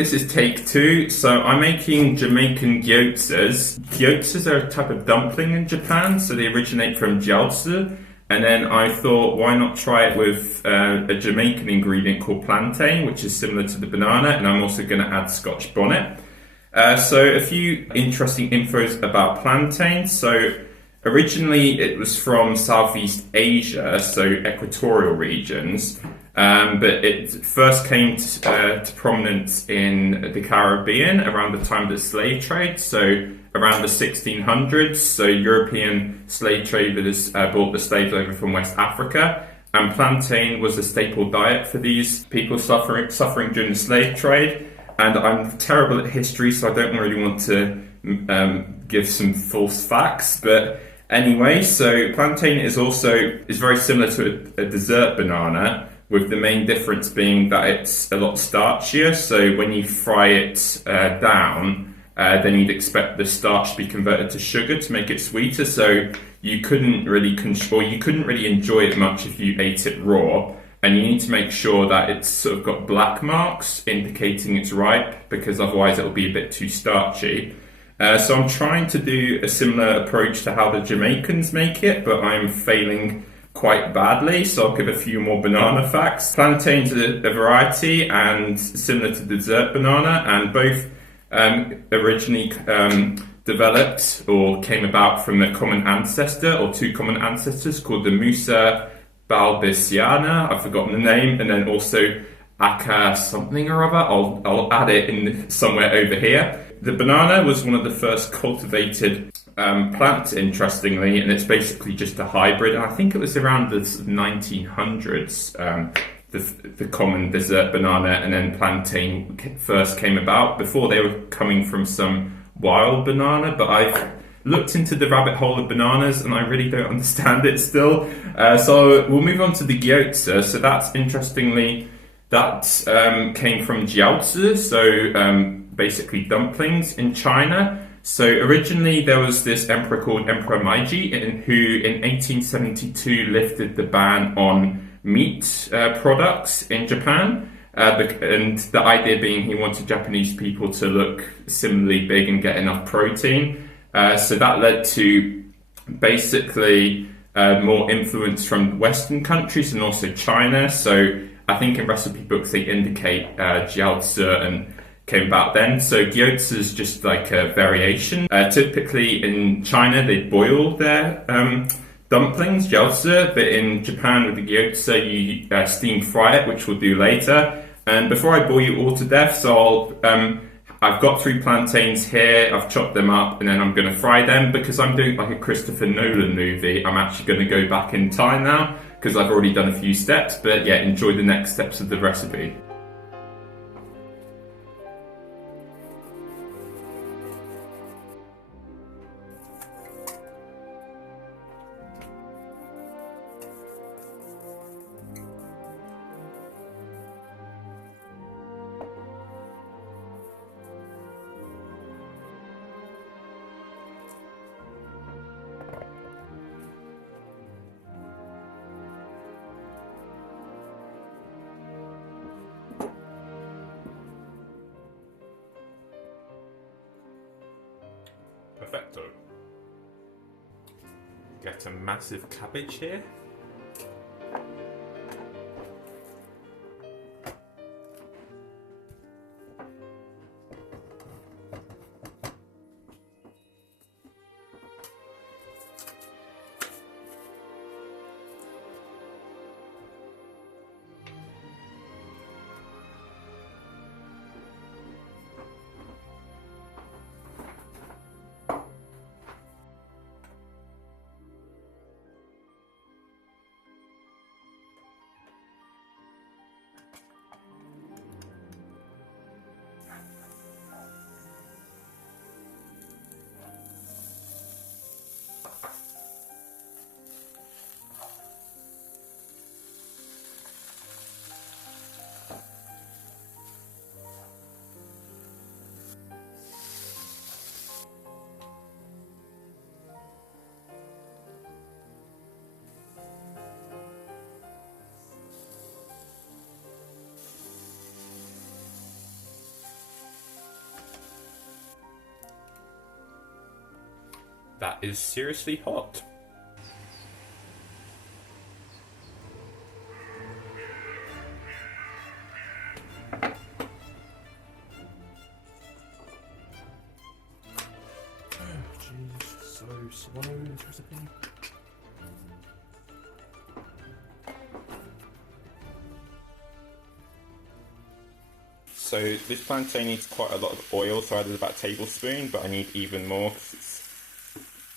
This is take two. So I'm making Jamaican gyozas. Gyozas are a type of dumpling in Japan, so they originate from jiaozi. And then I thought, why not try it with a Jamaican ingredient called plantain, which is similar to the banana, and I'm also going to add Scotch bonnet. So a few interesting infos about plantain. So originally it was from Southeast Asia, so equatorial regions. But it first came to prominence in the Caribbean around the time of the slave trade, so around the 1600s. So European slave traders brought the slaves over from West Africa, and plantain was a staple diet for these people suffering during the slave trade. And I'm terrible at history, so I don't really want to give some false facts, but anyway, so plantain is very similar to a dessert banana, with the main difference being that it's a lot starchier. So when you fry it down, then you'd expect the starch to be converted to sugar to make it sweeter. So you couldn't really enjoy it much if you ate it raw. And you need to make sure that it's sort of got black marks indicating it's ripe, because otherwise it'll be a bit too starchy. So I'm trying to do a similar approach to how the Jamaicans make it, but I'm failing quite badly, so I'll give a few more banana facts. Plantain's a variety and similar to dessert banana, and both originally developed or came about from a common ancestor or two common ancestors called the Musa balbisiana, I've forgotten the name, and then also Aka something or other. I'll add it in somewhere over here. The banana was one of the first cultivated plants, interestingly, and it's basically just a hybrid. I think it was around the 1900s, the common dessert banana and then plantain first came about. Before, they were coming from some wild banana, but I've looked into the rabbit hole of bananas and I really don't understand it still. So we'll move on to the gyoza. So that's interestingly, that came from jiaozi, so basically dumplings in China. So originally there was this emperor called Emperor Meiji who in 1872 lifted the ban on meat products in Japan. And the idea being he wanted Japanese people to look similarly big and get enough protein. So that led to basically more influence from Western countries and also China. So I think in recipe books they indicate jiaozi and came about then. So gyoza is just like a variation. Typically in China they boil their dumplings, gyoza, but in Japan with the gyoza you steam fry it, which we'll do later. And before I bore you all to death, so I've got 3 plantains here, I've chopped them up, and then I'm going to fry them. Because I'm doing like a Christopher Nolan movie, I'm actually going to go back in time now, because I've already done a few steps, but yeah, enjoy the next steps of the recipe. Perfecto. Get a massive cabbage here. that is seriously hot. Jeez, so slow this recipe. So this plantain needs quite a lot of oil, so I added about a tablespoon, but I need even more because it's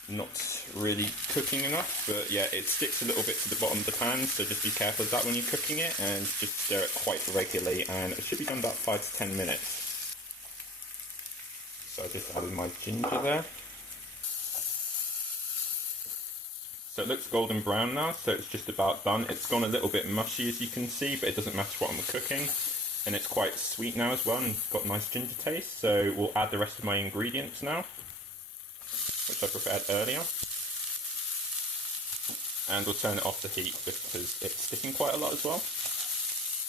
not really cooking enough. But yeah, it sticks a little bit to the bottom of the pan, so just be careful of that when you're cooking it, and just stir it quite regularly, and it should be done about 5 to 10 minutes. So I just added my ginger there. So it looks golden brown now, so it's just about done. It's gone a little bit mushy as you can see, but it doesn't matter what I'm cooking. And it's quite sweet now as well, and got nice ginger taste. So we'll add the rest of my ingredients now, which I prepared earlier. And we'll turn it off the heat because it's sticking quite a lot as well.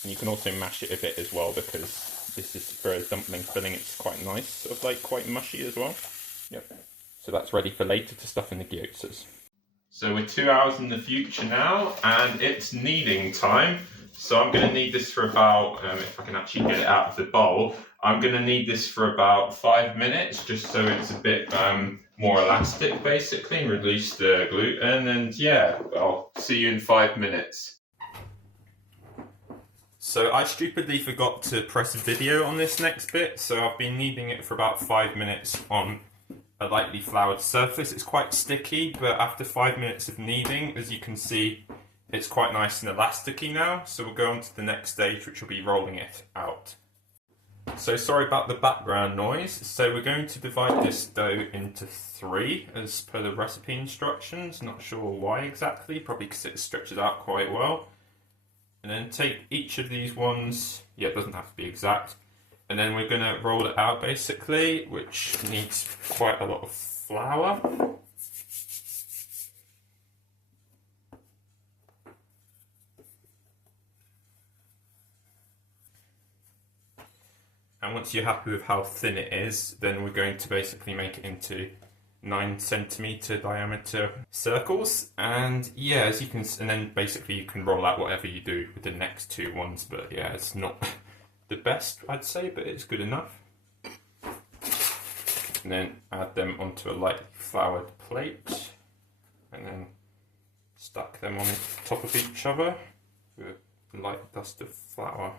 And you can also mash it a bit as well, because this is for a dumpling filling, it's quite nice, sort of like quite mushy as well. Yep. So that's ready for later to stuff in the gyozas. So we're 2 hours in the future now, and it's kneading time. So I'm going to knead this for about, if I can actually get it out of the bowl, I'm going to knead this for about 5 minutes, just so it's a bit more elastic, basically, and release the gluten. And yeah, I'll see you in 5 minutes. So I stupidly forgot to press video on this next bit, so I've been kneading it for about 5 minutes on a lightly floured surface. It's quite sticky, but after 5 minutes of kneading, as you can see, it's quite nice and elasticy now, so we'll go on to the next stage, which will be rolling it out. So sorry about the background noise. So we're going to divide this dough into 3 as per the recipe instructions. Not sure why exactly, probably because it stretches out quite well. And then take each of these ones, yeah, it doesn't have to be exact, and then we're going to roll it out basically, which needs quite a lot of flour. And once you're happy with how thin it is, then we're going to basically make it into 9 centimeter diameter circles. And yeah, as you can, and then basically you can roll out whatever you do with the next 2 ones. But yeah, it's not the best, I'd say, but it's good enough. And then add them onto a lightly floured plate, and then stack them on top of each other with a light dust of flour.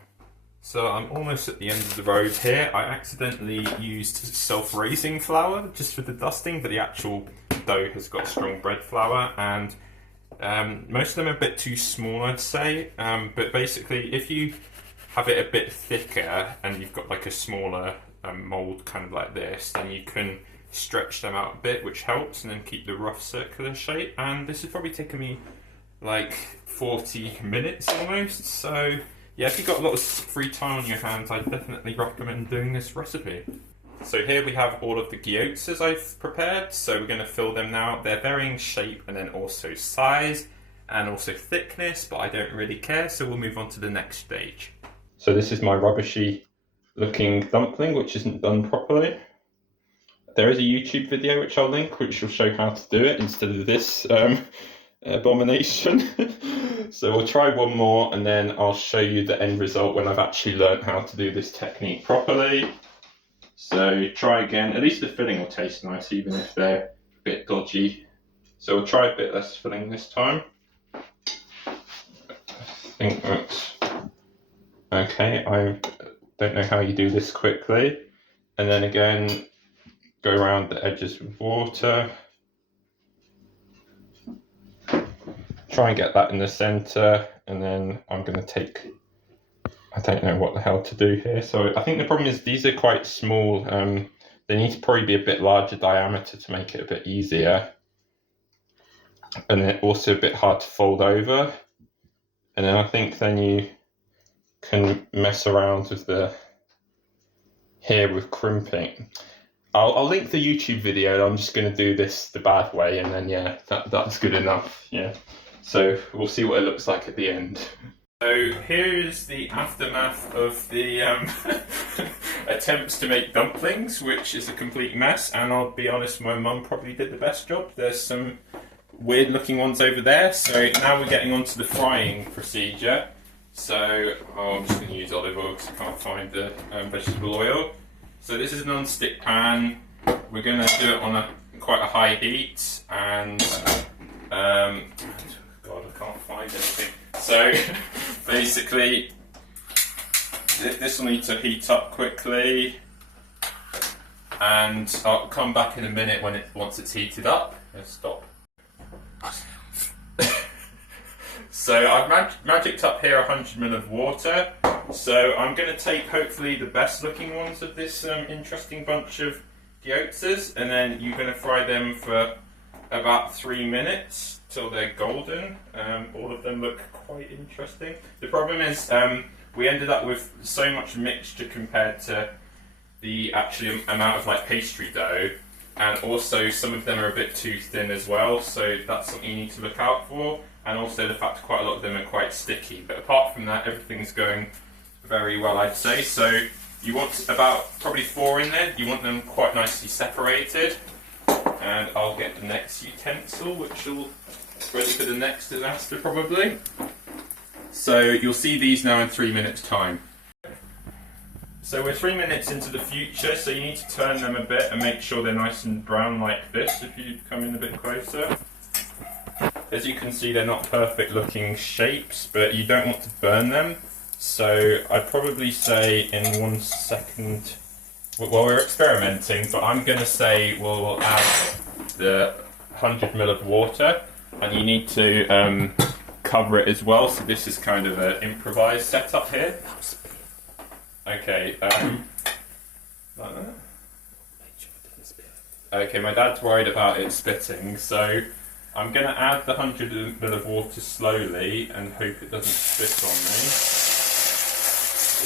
So I'm almost at the end of the road here. I accidentally used self-raising flour just for the dusting, but the actual dough has got strong bread flour, and most of them are a bit too small, I'd say. But basically, if you have it a bit thicker and you've got like a smaller mould kind of like this, then you can stretch them out a bit, which helps, and then keep the rough circular shape. And this has probably taken me like 40 minutes almost, so yeah, if you've got a lot of free time on your hands, I definitely recommend doing this recipe. So here we have all of the gyozas I've prepared, so we're going to fill them now. They're varying shape and then also size and also thickness, but I don't really care, so we'll move on to the next stage. So this is my rubbishy looking dumpling, which isn't done properly. There is a YouTube video which I'll link, which will show how to do it instead of this abomination. So we'll try one more, and then I'll show you the end result when I've actually learned how to do this technique properly. So try again. At least the filling will taste nice, even if they're a bit dodgy. So we'll try a bit less filling this time. I think that's okay. I don't know how you do this quickly. And then again, go around the edges with water. Try and get that in the center, and then I'm going to take, I don't know what the hell to do here. So I think the problem is these are quite small. They need to probably be a bit larger diameter to make it a bit easier. And they're also a bit hard to fold over. And then I think then you can mess around with the here with crimping. I'll link the YouTube video. I'm just going to do this the bad way, and then yeah, that's good enough. Yeah. So we'll see what it looks like at the end. So here's the aftermath of the attempts to make dumplings, which is a complete mess, and I'll be honest, my mum probably did the best job. There's some weird looking ones over there, so now we're getting on to the frying procedure. So I'm just going to use olive oil because I can't find the vegetable oil. So this is a non-stick pan. We're going to do it on quite a high heat, and God, I can't find anything. So basically, this will need to heat up quickly, and I'll come back in a minute once it's heated up. Stop. So I've magicked up here 100 ml of water. So I'm going to take hopefully the best looking ones of this interesting bunch of gyotzas, and then you're going to fry them for about 3 minutes till they're golden. All of them look quite interesting. The problem is we ended up with so much mixture compared to the actual amount of like pastry dough, and also some of them are a bit too thin as well, so that's something you need to look out for, and also the fact quite a lot of them are quite sticky. But apart from that, everything's going very well, I'd say. So you want about probably 4 in there. You want them quite nicely separated, and I'll get the next utensil, which will ready for the next disaster probably. So you'll see these now in 3 minutes time. So we're 3 minutes into the future, so you need to turn them a bit and make sure they're nice and brown like this if you come in a bit closer. As you can see, they're not perfect looking shapes, but you don't want to burn them. So I'd probably say in 1 second, well, we're experimenting, but I'm going to say we'll add the 100 ml of water, and you need to cover it as well. So this is kind of an improvised setup here. Okay, like that. Okay, my dad's worried about it spitting, so I'm going to add the 100 ml of water slowly and hope it doesn't spit on me.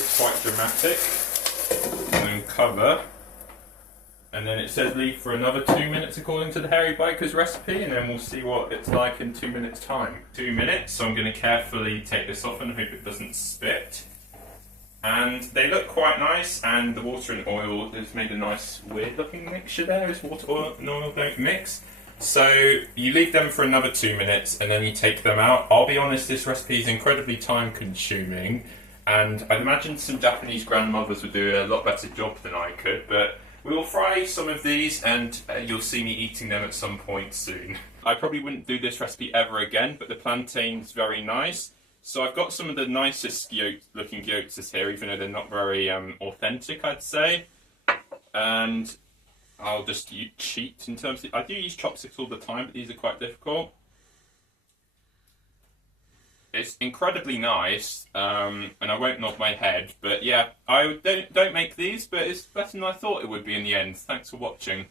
It's quite dramatic. And then cover. And then it says leave for another 2 minutes according to the Hairy Biker's recipe, and then we'll see what it's like in 2 minutes time. 2 minutes, so I'm going to carefully take this off and hope it doesn't spit. And they look quite nice, and the water and oil has made a nice weird looking mixture there, as water and oil don't mix. So you leave them for another 2 minutes and then you take them out. I'll be honest, this recipe is incredibly time consuming, and I'd imagine some Japanese grandmothers would do a lot better job than I could, but we will fry some of these, and you'll see me eating them at some point soon. I probably wouldn't do this recipe ever again, but the plantain's very nice. So I've got some of the nicest looking gyotzas here, even though they're not very authentic, I'd say. And I'll just cheat in terms of... I do use chopsticks all the time, but these are quite difficult. It's incredibly nice, and I won't nod my head, but yeah, don't make these, but it's better than I thought it would be in the end. Thanks for watching.